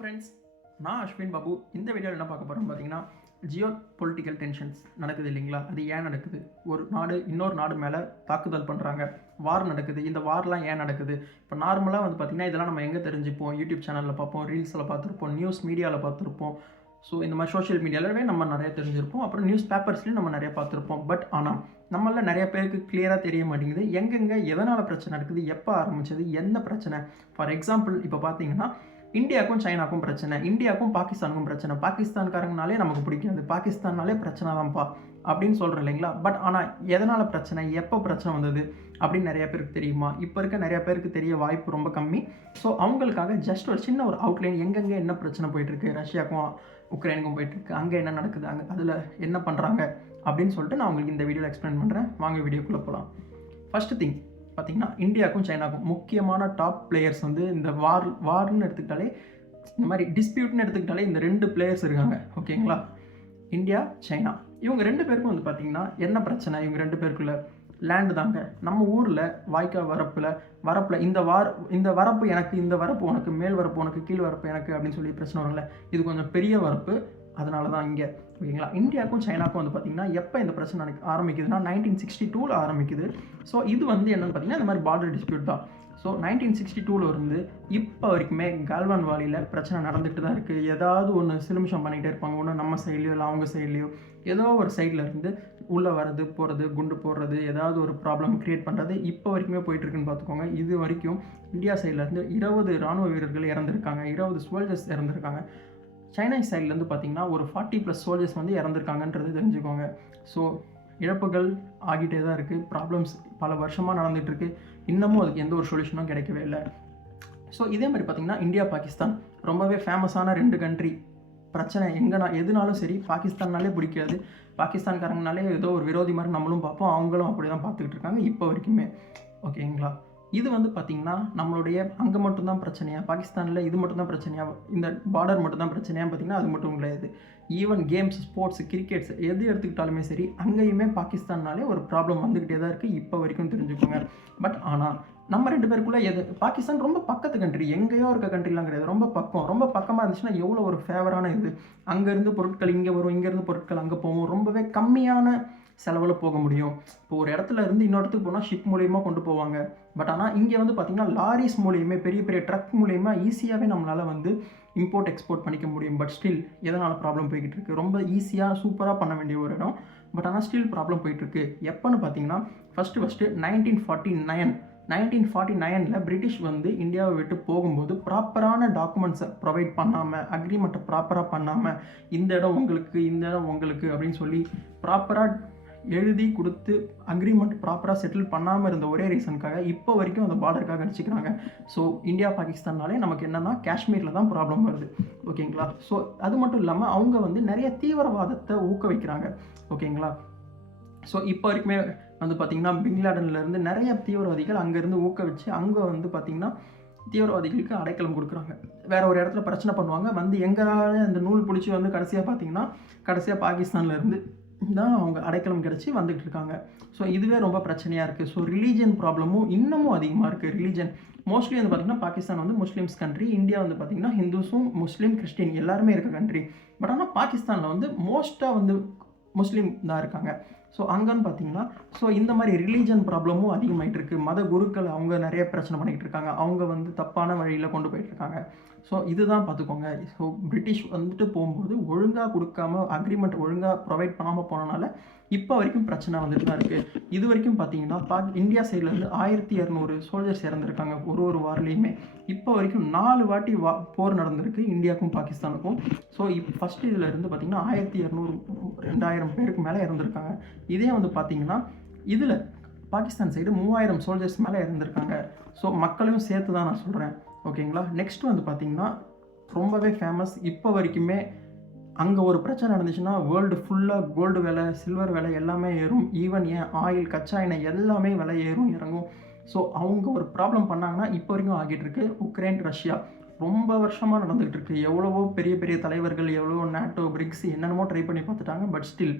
Friends, நான் அஸ்வின் பாபு. இந்த வீடியோவில் என்ன பார்க்க போகிறோம் பார்த்தீங்கன்னா, ஜியோ பொலிட்டிக்கல் டென்ஷன்ஸ் நடக்குது இல்லைங்களா? அது ஏன் நடக்குது? ஒரு நாடு இன்னொரு நாடு மேலே தாக்குதல் பண்ணுறாங்க, வார் நடக்குது. இந்த வார்லாம் ஏன் நடக்குது? இப்போ நார்மலாக வந்து பார்த்திங்கன்னா இதெல்லாம் நம்ம எங்கே தெரிஞ்சுப்போம்? யூடியூப் சேனலில் பார்ப்போம், ரீல்ஸில் பார்த்துருப்போம், நியூஸ் மீடியாவில் பார்த்துருப்போம். ஸோ இந்த மாதிரி சோஷியல் மீடியாவிலவே நம்ம நிறைய தெரிஞ்சிருப்போம். அப்புறம் நியூஸ் பேப்பர்ஸ்லையும் நம்ம நிறைய பார்த்துருப்போம். பட் ஆனால் நம்மள நிறைய பேருக்கு கிளியராக தெரிய மாட்டேங்குது எங்கெங்கே எதனால் பிரச்சனை நடக்குது, எப்போ ஆரம்பிச்சது, எந்த பிரச்சனை. ஃபார் எக்ஸாம்பிள் இப்போ பார்த்தீங்கன்னா இந்தியாவுக்கும் சைனாக்கும் பிரச்சனை, இந்தியாவுக்கும் பாகிஸ்தானுக்கும் பிரச்சனை. பாகிஸ்தான்காரங்கனாலே நமக்கு பிடிக்காது, பாகிஸ்தான்னாலே பிரச்சனை தான்ப்பா அப்படின்னு சொல்கிறோம் இல்லைங்களா? பட் ஆனால் எதனால் பிரச்சனை, எப்போ பிரச்சனை வந்தது அப்படின்னு நிறைய பேருக்கு தெரியுமா? இப்போ இருக்க நிறைய பேருக்கு தெரிய வாய்ப்பு ரொம்ப கம்மி. ஸோ அவங்களுக்காக ஜஸ்ட் ஒரு சின்ன ஒரு அவுட்லைன், எங்கெங்கே என்ன பிரச்சனை போயிட்டுருக்கு, ரஷ்யாவுக்கும் உக்ரைனுக்கும் போயிட்டுருக்கு, அங்கே என்ன நடக்குது, அங்கே அதில் என்ன பண்ணுறாங்க அப்படின்னு சொல்லிட்டு நான் உங்களுக்கு இந்த வீடியோவில் எக்ஸ்பிளைன் பண்ணுறேன். வாங்க வீடியோக்குள்ளே போகலாம். ஃபஸ்ட்டு திங் பார்த்திங்கன்னா, இந்தியாவுக்கும் சைனாக்கும் முக்கியமான டாப் பிளேயர்ஸ் வந்து இந்த வார்னு எடுத்துக்கிட்டாலே, இந்த மாதிரி டிஸ்பியூட்னு எடுத்துக்கிட்டாலே இந்த ரெண்டு பிளேயர்ஸ் இருக்காங்க. ஓகேங்களா? India, China. இவங்க ரெண்டு பேருக்கும் வந்து பார்த்திங்கன்னா என்ன பிரச்சனை? இவங்க ரெண்டு பேருக்குள்ள லேண்டு தாங்க. நம்ம ஊரில் வாய்க்கா வரப்பில் இந்த வரப்பு எனக்கு, இந்த வரப்பு உனக்கு, மேல் வரப்பு உனக்கு, கீழ் வரப்பு எனக்கு அப்படின்னு சொல்லி பிரச்சனை வரும்ல. இது கொஞ்சம் பெரிய வரப்பு, அதனால தான் இங்கே. ஓகேங்களா? இந்தியாவுக்கும் சைனாக்கும் வந்து பார்த்திங்கன்னா எப்போ இந்த பிரச்சனை ஆரம்பிக்குதுன்னா 1962 ஆரம்பிக்குது. ஸோ இது வந்து என்னென்னு பார்த்தீங்கன்னா இந்த மாதிரி பார்டர் டிஸ்பியூட் தான். ஸோ 1962 இருந்து இப்போ வரைக்குமே கால்வான் வாலியில் பிரச்சனை நடந்துகிட்டு தான் இருக்குது. ஏதாவது ஒன்று சிலுமிஷம் பண்ணிகிட்டே இருப்பாங்க. ஒன்று நம்ம சைட்லையோ இல்லை அவங்க சைட்லையோ ஏதோ ஒரு சைடில் இருந்து உள்ளே வர்றது போகிறது, குண்டு போடுறது, ஏதாவது ஒரு ப்ராப்ளம் க்ரியேட் பண்ணுறது இப்போ வரைக்குமே போயிட்டுருக்குன்னு பார்த்துக்கோங்க. இது வரைக்கும் இந்தியா சைட்லேருந்து 20 இராணுவ வீரர்கள் இறந்துருக்காங்க, 20 சோல்ஜர்ஸ் இறந்துருக்காங்க. சைனீஸ் சைட்லேருந்து பார்த்திங்கன்னா ஒரு 40+ சோல்ஜர்ஸ் வந்து இறந்துருக்காங்கன்றது தெரிஞ்சுக்கோங்க. ஸோ இழப்புகள் ஆகிட்டே தான் இருக்குது. ப்ராப்ளம்ஸ் பல வருஷமாக நடந்துகிட்ருக்கு. இன்னமும் அதுக்கு எந்த ஒரு சொல்யூஷனும் கிடைக்கவே இல்லை. ஸோ இதே மாதிரி பார்த்திங்கன்னா இந்தியா பாகிஸ்தான் ரொம்பவே ஃபேமஸான ரெண்டு கண்ட்ரி. பிரச்சனை எதுனாலும் சரி, பாகிஸ்தான்னாலே பிடிக்காது, பாகிஸ்தான்காரங்கனாலே ஏதோ ஒரு விரோதி மாதிரி நம்மளும் பார்ப்போம், அவங்களும் அப்படி தான் பார்த்துக்கிட்டு இருக்காங்க இப்போ வரைக்குமே. ஓகேங்களா? இது வந்து பார்த்திங்கன்னா நம்மளுடைய அங்கே மட்டும்தான் பிரச்சனையா, பாகிஸ்தானில் இது மட்டும்தான் பிரச்சனையா, இந்த பார்டர் மட்டும்தான் பிரச்சனையா பார்த்திங்கன்னா அது மட்டும் கிடையாது. ஈவன் கேம்ஸ், ஸ்போர்ட்ஸ், கிரிக்கெட்ஸ் எது எடுத்துக்கிட்டாலுமே சரி, அங்கேயுமே பாகிஸ்தான்னாலே ஒரு ப்ராப்ளம் வந்துக்கிட்டே தான் இருக்குது இப்போ வரைக்கும், தெரிஞ்சுக்கோங்க. பட் ஆனால் நம்ம ரெண்டு பேருக்குள்ளே பாகிஸ்தான் ரொம்ப பக்கத்து கண்ட்ரி, எங்கேயோ இருக்க கண்ட்ரிலாம் கிடையாது, ரொம்ப பக்கமாக இருந்துச்சுன்னா எவ்வளோ ஒரு ஃபேவரான இது. அங்கேருந்து பொருட்கள் இங்கே வரும், இங்கேருந்து பொருட்கள் அங்கே போகும், ரொம்பவே கம்மியான செலவில் போக முடியும். இப்போ ஒரு இடத்துல இருந்து இன்னொரு இடத்துக்கு போனால் ஷிப் மூலியமாக கொண்டு போவாங்க. பட் ஆனால் இங்கே வந்து பார்த்திங்கன்னா லாரிஸ் மூலியமே, பெரிய பெரிய ட்ரக் மூலியமாக ஈஸியாகவே நம்மளால் வந்து இம்போர்ட் எக்ஸ்போர்ட் பண்ணிக்க முடியும். பட் ஸ்டில் எதனால் ப்ராப்ளம் போய்கிட்டு இருக்குது? ரொம்ப ஈஸியாக சூப்பராக பண்ண வேண்டிய ஒரு இடம், பட் ஆனால் ஸ்டில் ப்ராப்ளம் போயிட்டுருக்கு. எப்போன்னு பார்த்தீங்கன்னா ஃபஸ்ட்டு 1949 பிரிட்டிஷ் வந்து இந்தியாவை விட்டு போகும்போது ப்ராப்பரான டாக்குமெண்ட்ஸை ப்ரொவைட் பண்ணாமல், அக்ரிமெண்ட்டை ப்ராப்பராக பண்ணாமல், இந்த இடம் உங்களுக்கு, இந்த இடம் உங்களுக்கு அப்படின்னு சொல்லி ப்ராப்பராக எழுதி கொடுத்து அக்ரிமெண்ட் ப்ராப்பராக செட்டில் பண்ணாமல் இருந்த ஒரே ரீசனுக்காக இப்போ வரைக்கும் அந்த பார்டருக்காக அடிச்சுக்கிறாங்க. ஸோ இந்தியா பாகிஸ்தான்னாலே நமக்கு என்னென்னா காஷ்மீரில் தான் ப்ராப்ளம் வருது. ஓகேங்களா? ஸோ அது மட்டும் இல்லாமல் அவங்க வந்து நிறைய தீவிரவாதத்தை ஊக்குவிக்கிறாங்க. ஓகேங்களா? ஸோ இப்போ வரைக்குமே வந்து பார்த்திங்கன்னா பின்லாடன்லேருந்து நிறைய தீவிரவாதிகள் அங்கேருந்து ஊக்குவிச்சு அங்கே வந்து பார்த்திங்கன்னா தீவிரவாதிகளுக்கு அடைக்கலம் கொடுக்குறாங்க. வேறு ஒரு இடத்துல பிரச்சனை பண்ணுவாங்க, வந்து எங்களால் அந்த நூல் பிடிச்சி வந்து கடைசியாக பாகிஸ்தான்லேருந்து தான் அவங்க அடைக்கலம் கிடச்சி வந்துகிட்டு இருக்காங்க. ஸோ இதுவே ரொம்ப பிரச்சனையாக இருக்குது. ஸோ ரிலீஜன் ப்ராப்ளமும் இன்னமும் அதிகமாக இருக்குது. ரிலீஜன் மோஸ்ட்லி வந்து பார்த்திங்கன்னா பாகிஸ்தான் வந்து முஸ்லீம்ஸ் கண்ட்ரி, இந்தியா வந்து பார்த்திங்கன்னா ஹிந்துஸும் முஸ்லீம் கிறிஸ்டின் எல்லாருமே இருக்க கண்ட்ரி. பட் ஆனால் பாகிஸ்தானில் வந்து மோஸ்ட்டாக வந்து முஸ்லீம் தான் இருக்காங்க. ஸோ அங்கன்னு பார்த்தீங்கன்னா இந்த மாதிரி ரிலீஜன் ப்ராப்ளமும் அதிகமாகிட்டு இருக்குது. மத குருக்கள் அவங்க நிறைய பிரச்சனை பண்ணிகிட்டு இருக்காங்க, அவங்க வந்து தப்பான வழியில் கொண்டு போயிட்டுருக்காங்க. ஸோ இதுதான் பார்த்துக்கோங்க. ஸோ பிரிட்டிஷ் வந்துட்டு போகும்போது ஒழுங்காக கொடுக்காம, அக்ரிமெண்ட் ஒழுங்காக ப்ரொவைட் பண்ணாமல் போனனால இப்போ வரைக்கும் பிரச்சனை வந்துட்டு தான் இருக்குது. இது வரைக்கும் பார்த்தீங்கன்னா இந்தியா சைட்லேருந்து 1200 சோல்ஜர்ஸ் இறந்துருக்காங்க ஒரு வார்லேயுமே. இப்போ வரைக்கும் 4 வாட்டி போர் நடந்திருக்கு இந்தியாவுக்கும் பாகிஸ்தானுக்கும். ஸோ ஃபஸ்ட்டு இதில் இருந்து பார்த்திங்கன்னா 1200 2000 பேருக்கு மேலே இறந்துருக்காங்க. இதே வந்து பார்த்திங்கன்னா இதில் பாகிஸ்தான் சைடு 3000 சோல்ஜர்ஸ் மேலே இறந்துருக்காங்க. ஸோ மக்களையும் சேர்த்து தான் நான் சொல்கிறேன். ஓகேங்களா? நெக்ஸ்ட் வந்து பார்த்திங்கன்னா ரொம்பவே ஃபேமஸ், இப்போ வரைக்குமே அங்கே ஒரு பிரச்சனை நடந்துச்சுன்னா வேர்ல்டு ஃபுல்லாக கோல்டு விலை, சில்வர் விலை எல்லாமே ஏறும். ஈவன் ஆயில், கச்சா எண்ணெய் எல்லாமே விலை ஏறும் இறங்கும். ஸோ அவங்க ஒரு ப்ராப்ளம் பண்ணாங்கன்னா இப்போ வரைக்கும் ஆகிட்டுருக்கு. உக்ரைன், ரஷ்யா ரொம்ப வருஷமாக நடந்துகிட்டு இருக்குது. எவ்வளவோ பெரிய பெரிய தலைவர்கள், எவ்வளோ நேட்டோ, பிரிக்ஸ் என்னென்னமோ ட்ரை பண்ணி பார்த்துட்டாங்க. பட் ஸ்டில்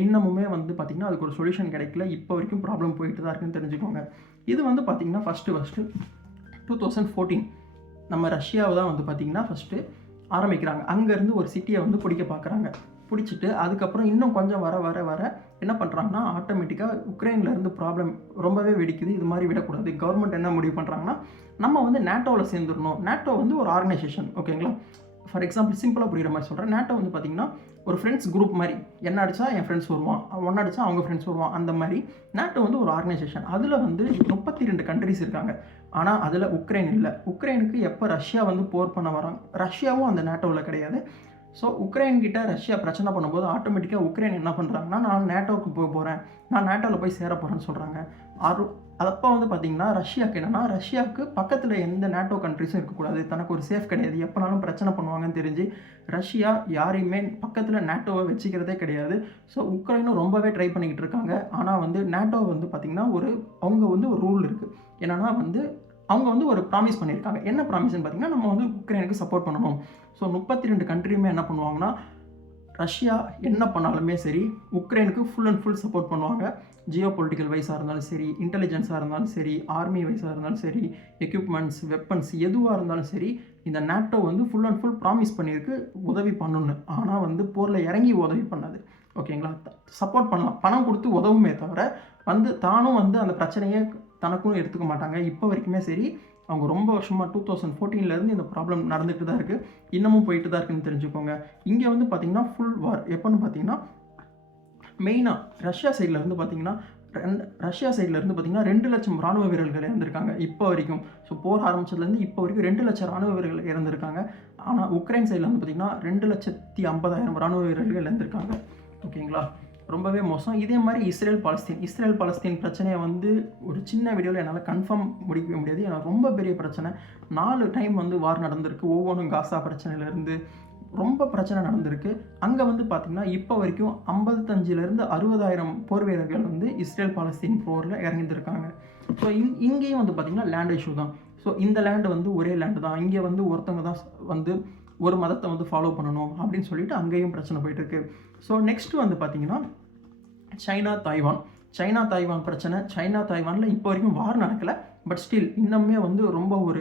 இன்னமுமே வந்து பார்த்திங்கன்னா அதுக்கு ஒரு சொல்யூஷன் கிடைக்கல. இப்போ வரைக்கும் ப்ராப்ளம் போயிட்டு தான் இருக்குன்னு தெரிஞ்சுக்கோங்க. இது வந்து பார்த்திங்கன்னா ஃபஸ்ட்டு 2014 நம்ம ரஷ்யாவை தான் வந்து பார்த்திங்கன்னா ஃபஸ்ட்டு ஆரம்பிக்கிறாங்க. அங்கேருந்து ஒரு சிட்டியை வந்து பிடிக்க பார்க்குறாங்க. பிடிச்சிட்டு அதுக்கப்புறம் இன்னும் கொஞ்சம் வர வர வர என்ன பண்ணுறாங்கன்னா, ஆட்டோமேட்டிக்காக உக்ரைன்லேருந்து ப்ராப்ளம் ரொம்பவே வெடிக்குது. இது மாதிரி விடக்கூடாது. கவர்மெண்ட் என்ன முடிவு பண்ணுறாங்கன்னா, நம்ம வந்து நேட்டோவில் சேர்ந்துடணும். நேட்டோ வந்து ஒரு ஆர்கனைசேஷன், ஓகேங்களா? ஃபார் எக்ஸாம்பிள் சிம்பிளாக புரியுற மாதிரி சொல்கிறேன். நேட்டோ வந்து பார்த்திங்கன்னா ஒரு ஃப்ரெண்ட்ஸ் குரூப் மாதிரி. என்ன அடித்தா என் ஃப்ரெண்ட்ஸ் வருவான், ஒன்று அடித்தா அவங்க ஃப்ரெண்ட்ஸ் வருவான். அந்த மாதிரி நேட்டோ வந்து ஒரு ஆர்கனைசேஷன். அதில் வந்து 32 கண்ட்ரிஸ் இருக்காங்க. ஆனால் அதில் உக்ரைன் இல்லை. உக்ரைனுக்கு எப்போ ரஷ்யா வந்து போர் பண்ண வராங்க, ரஷ்யாவும் அந்த நேட்டோவில் கிடையாது. ஸோ உக்ரைன் கிட்ட ரஷ்யா பிரச்சனை பண்ணும்போது ஆட்டோமேட்டிக்காக உக்ரைன் என்ன பண்ணுறாங்கன்னா, நான் நேட்டோவுக்கு போக போகிறேன், நான் நேட்டோவில் போய் சேர போகிறேன்னு சொல்கிறாங்க. அப்போ வந்து பார்த்திங்கன்னா ரஷ்யாவுக்கு என்னென்னா, ரஷ்யாவுக்கு பக்கத்தில் எந்த நேட்டோ கண்ட்ரிஸும் இருக்கக்கூடாது, தனக்கு ஒரு சேஃப் கிடையாது, எப்போனாலும் பிரச்சனை பண்ணுவாங்கன்னு தெரிஞ்சு ரஷ்யா யாரையுமே பக்கத்தில் நேட்டோவை வச்சுக்கிறதே கிடையாது. ஸோ உக்ரைனும் ரொம்பவே ட்ரை பண்ணிக்கிட்டு இருக்காங்க. ஆனால் வந்து நேட்டோ வந்து பார்த்திங்கன்னா அவங்க வந்து ஒரு ரூல் இருக்குது. என்னென்னா வந்து அவங்க வந்து ஒரு ப்ராமிஸ் பண்ணியிருக்காங்க. என்ன ப்ராமிஸ்ன்னு பார்த்திங்கன்னா, நம்ம வந்து உக்ரைனுக்கு சப்போர்ட் பண்ணணும். ஸோ 32 கண்ட்ரியுமே என்ன பண்ணுவாங்கன்னா, ரஷ்யா என்ன பண்ணாலுமே சரி உக்ரைனுக்கு ஃபுல் அண்ட் ஃபுல் சப்போர்ட் பண்ணுவாங்க. ஜியோ பொலிட்டிக்கல் வைஸாக இருந்தாலும் சரி, இன்டெலிஜென்ஸாக இருந்தாலும் சரி, ஆர்மி வைஸாக இருந்தாலும் சரி, எக்யூப்மெண்ட்ஸ், வெப்பன்ஸ் எதுவாக இருந்தாலும் சரி, இந்த நேட்டோ வந்து ஃபுல் அண்ட் ஃபுல் ப்ராமிஸ் பண்ணியிருக்கு உதவி பண்ணணும்னு. ஆனால் வந்து போரில் இறங்கி உதவி பண்ணாது, ஓகேங்களா? சப்போர்ட் பண்ணலாம், பணம் கொடுத்து உதவுமே தவிர வந்து தானும் வந்து அந்த பிரச்சனையை தனக்கும் எடுத்துக்க மாட்டாங்க. இப்போ வரைக்குமே சரி, அவங்க ரொம்ப வருஷமாக 2014 இந்த ப்ராப்ளம் நடந்துகிட்டு தான் இருக்குது, இன்னமும் போயிட்டு தான் இருக்குன்னு தெரிஞ்சுக்கோங்க. இங்கே வந்து பார்த்திங்கன்னா ஃபுல் வார் எப்போன்னு பார்த்தீங்கன்னா, மெயினாக ரஷ்யா சைட்லேருந்து பார்த்திங்கன்னா 2 லட்சம் ராணுவ வீரர்கள் இறந்துருக்காங்க இப்போ வரைக்கும். ஸோ போர் ஆரம்பிச்சதுலேருந்து இப்போ வரைக்கும் 2 லட்சம் ராணுவ வீரர்கள் இறந்துருக்காங்க. ஆனால் உக்ரைன் சைடில் வந்து பார்த்திங்கன்னா 2,50,000 ராணுவ வீரர்கள் இறந்துருக்காங்க, ஓகேங்களா? ரொம்பவே மோசம். இதே மாதிரி இஸ்ரேல் பாலஸ்தீன் பிரச்சனையை வந்து ஒரு சின்ன வீடியோவில் என்னால் கன்ஃபார்ம் முடிக்கவே முடியாது. ஏன்னா ரொம்ப பெரிய பிரச்சனை. 4 டைம் வந்து வார் நடந்திருக்கு. ஒவ்வொன்றும் காசா பிரச்சனையிலேருந்து ரொம்ப பிரச்சனை நடந்திருக்கு. அங்கே வந்து பார்த்திங்கன்னா இப்போ வரைக்கும் 55,000 60,000 போர் வீரர்கள் வந்து இஸ்ரேல் பாலஸ்தீன் போரில் இறங்கியிருக்காங்க. ஸோ இங்கேயும் வந்து பார்த்திங்கன்னா லேண்ட் இஷ்யூ தான். ஸோ இந்த லேண்டு வந்து ஒரே லேண்டு தான். இங்கே வந்து ஒருத்தவங்க தான் வந்து ஒரு மதத்தை வந்து ஃபாலோ பண்ணணும் அப்படின்னு சொல்லிட்டு அங்கேயும் பிரச்சனை போயிட்டுருக்கு. ஸோ நெக்ஸ்ட்டு வந்து பார்த்திங்கன்னா சைனா தாய்வான் பிரச்சனை. சைனா தாய்வானில் இப்போ வரைக்கும் வார் நடக்கலை. பட் ஸ்டில் இன்னுமே வந்து ரொம்ப ஒரு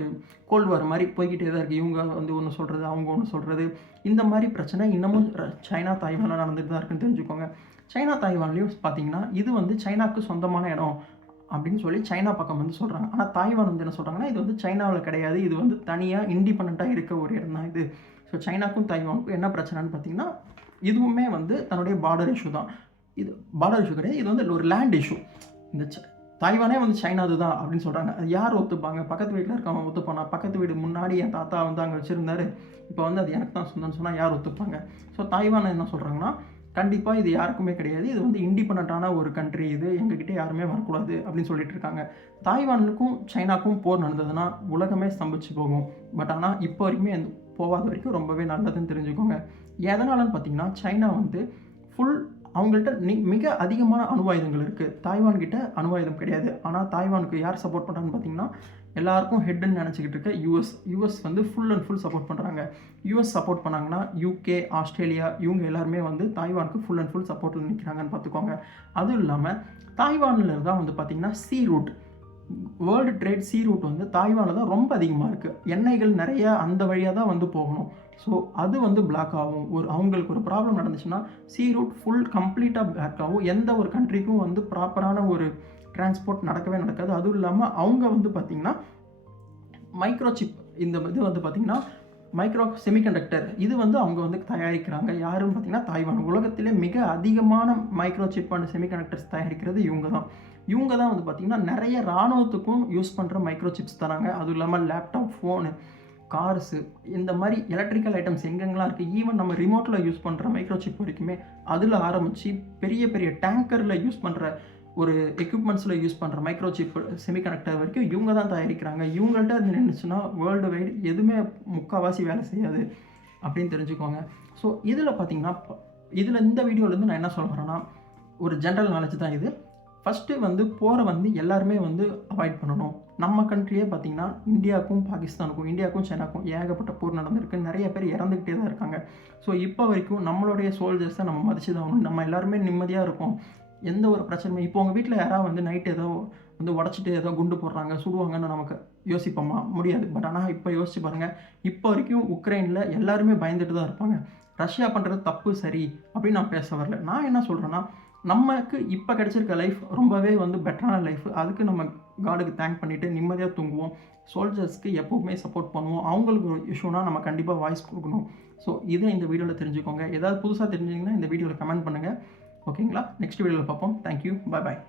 கோல்டு வார் மாதிரி போய்கிட்டே தான் இருக்குது. இவங்க வந்து ஒன்று சொல்கிறது, அவங்க ஒன்று சொல்கிறது, இந்த மாதிரி பிரச்சனை இன்னமும் சைனா தாய்வானில் நடந்துட்டு தான் இருக்குன்னு தெரிஞ்சுக்கோங்க. சைனா தாய்வான்லேயும் பார்த்தீங்கன்னா இது வந்து சைனாவுக்கு சொந்தமான இடம் அப்படின்னு சொல்லி சைனா பக்கம் வந்து சொல்கிறாங்க. ஆனால் தாய்வான் வந்து என்ன சொல்கிறாங்கன்னா, இது வந்து சைனாவில் கிடையாது, இது வந்து தனியாக இண்டிபெண்ட்டாக இருக்க ஒரு இடம் தான் இது. ஸோ சைனாக்கும் தாய்வானுக்கும் என்ன பிரச்சனைன்னு பார்த்தீங்கன்னா, இதுவுமே வந்து தன்னுடைய பார்டர் இஷ்யூ தான். இது பார்டர் இஷ்யூ கிடையாது, இது வந்து ஒரு லேண்ட் இஷ்யூ. இந்த தாய்வானே வந்து சைனாது தான் அப்படின்னு சொல்கிறாங்க. அது யார் ஒத்துப்பாங்க? பக்கத்து வீட்டில் இருக்கவங்க ஒத்துப்பானா? பக்கத்து வீடு முன்னாடி என் தாத்தா வந்து அங்கே வச்சுருந்தாரு, இப்போ வந்து அது எனக்கு தான் சொந்தம்னு சொன்னால் யார் ஒத்துப்பாங்க? ஸோ தாய்வான் என்ன சொல்கிறாங்கன்னா, கண்டிப்பாக இது யாருக்குமே கிடையாது, இது வந்து இண்டிபெண்ட்டான ஒரு கண்ட்ரி, இது எங்ககிட்ட யாருமே வரக்கூடாது அப்படின்னு சொல்லிட்டு இருக்காங்க. தாய்வானுக்கும் சைனாக்கும் போர் நடந்ததுன்னா உலகமே ஸ்தம்பிச்சு போகும். பட் ஆனால் இப்போ வரைக்குமே போகாத வரைக்கும் ரொம்பவே நல்லதுன்னு தெரிஞ்சுக்கோங்க. எதனாலன்னு பார்த்தீங்கன்னா, சைனா வந்து அவங்கள்ட்ட மிக அதிகமான அணு ஆயுதங்கள் இருக்குது. தாய்வான்கிட்ட அணு ஆயுதம் கிடையாது. ஆனால் தாய்வானுக்கு யார் சப்போர்ட் பண்ணுறான்னு பார்த்தீங்கன்னா, எல்லாருக்கும் ஹெட்டுன்னு நினச்சிக்கிட்டு இருக்க யூஎஸ் வந்து ஃபுல் அண்ட் ஃபுல் சப்போர்ட் பண்ணுறாங்க. யூஎஸ் சப்போர்ட் பண்ணாங்கன்னா UK, ஆஸ்திரேலியா இவங்க எல்லாருமே வந்து தாய்வானுக்கு ஃபுல் அண்ட் ஃபுல் சப்போர்ட்டில் நிற்கிறாங்கன்னு பார்த்துக்கோங்க. அதுவும் இல்லாமல் தாய்வானில் தான் வந்து பார்த்திங்கன்னா sea route, world trade sea route வந்து தாய்வானில் தான் ரொம்ப அதிகமாக இருக்குது. எண்ணெய்கள் நிறையா அந்த வழியாக தான் வந்து போகணும். ஸோ அது வந்து பிளாக் ஆகும். அவங்களுக்கு ஒரு ப்ராப்ளம் நடந்துச்சுன்னா சீ ரூட் கம்ப்ளீட்டாக பிளாக் ஆகும். எந்த ஒரு கண்ட்ரிக்கும் வந்து ப்ராப்பரான ஒரு டிரான்ஸ்போர்ட் நடக்கவே நடக்காது. அதுவும் இல்லாமல் அவங்க வந்து பார்த்திங்கன்னா மைக்ரோசிப், இந்த இது வந்து பார்த்திங்கன்னா மைக்ரோ செமிகண்டக்டர், இது வந்து அவங்க வந்து தயாரிக்கிறாங்க. யாருன்னு பார்த்திங்கன்னா தாய்வான். உலகத்திலே மிக அதிகமான மைக்ரோசிப் அண்ட் செமிகண்டக்டர்ஸ் தயாரிக்கிறது இவங்க தான் வந்து பார்த்திங்கன்னா நிறைய இராணுவத்துக்கும் யூஸ் பண்ணுற மைக்ரோசிப்ஸ் தராங்க. அதுவும் இல்லாமல் லேப்டாப், ஃபோனு, கார்ஸு, இந்த மாதிரி எலக்ட்ரிக்கல் ஐட்டம்ஸ் எங்கெங்கெல்லாம் இருக்குது, ஈவன் நம்ம ரிமோட்டில் யூஸ் பண்ணுற மைக்ரோசிப் வரைக்குமே அதில் ஆரம்பித்து பெரிய பெரிய டேங்கரில் யூஸ் பண்ணுற ஒரு எக்யூப்மெண்ட்ஸில் யூஸ் பண்ணுற மைக்ரோசிப் செமிகண்டக்டர் வரைக்கும் இவங்க தான் தயாரிக்கிறாங்க. இவங்கள்ட்ட அது நின்றுச்சுன்னா வேர்ல்டு வைடு எதுவுமே முக்கால்வாசி வேலை செய்யாது அப்படின்னு தெரிஞ்சுக்கோங்க. ஸோ இதில் பார்த்திங்கன்னா இந்த வீடியோலேருந்து நான் என்ன சொல்ல வரேன்னா, ஒரு ஜென்ரல் நாலேஜ் தான் இது. ஃபஸ்ட்டு வந்து போரை வந்து எல்லாருமே வந்து அவாய்ட் பண்ணணும். நம்ம கண்ட்ரியே பார்த்திங்கன்னா இந்தியாவுக்கும் சைனாக்கும் ஏகப்பட்ட போர் நடந்திருக்கு. நிறைய பேர் இறந்துக்கிட்டே தான் இருக்காங்க. ஸோ இப்போ வரைக்கும் நம்மளுடைய சோல்ஜர்ஸை நம்ம மதிச்சு தான் ஆகணும். நம்ம எல்லாருமே நிம்மதியாக இருக்கோம், எந்த ஒரு பிரச்சனையும். இப்போ உங்கள் வீட்டில் யாராவது வந்து நைட்டு ஏதோ வந்து உடச்சிட்டு ஏதோ குண்டு போடுறாங்க, சுடுவாங்கன்னு நமக்கு யோசிப்போமா? முடியாது. பட் ஆனால் இப்போ யோசிச்சு பாருங்கள், இப்போ வரைக்கும் உக்ரைனில் எல்லாருமே பயந்துட்டு தான் இருப்பாங்க. ரஷ்யா பண்ணுறது தப்பு சரி அப்படின்னு நான் பேச வரல. நான் என்ன சொல்கிறேன்னா, நமக்கு இப்போ கிடைச்சிருக்க லைஃப் ரொம்பவே வந்து பெட்டரான லைஃப். அதுக்கு நம்ம காடுக்கு தேங்க் பண்ணிவிட்டு நிம்மதியாக தூங்குவோம். சோல்ஜர்ஸ்க்கு எப்போவுமே சப்போர்ட் பண்ணுவோம். அவங்களுக்கு ஒரு இஷ்யூனா நம்ம கண்டிப்பாக வாய்ஸ் கொடுக்கணும். ஸோ இதை இந்த வீடியோவில் தெரிஞ்சுக்கோங்க. ஏதாவது புதுசாக தெரிஞ்சிங்கன்னா இந்த வீடியோவில் கமெண்ட் பண்ணுங்கள். ஓகேங்களா? நெக்ஸ்ட் வீடியோவில் பார்ப்போம். தேங்க்யூ. பாய்.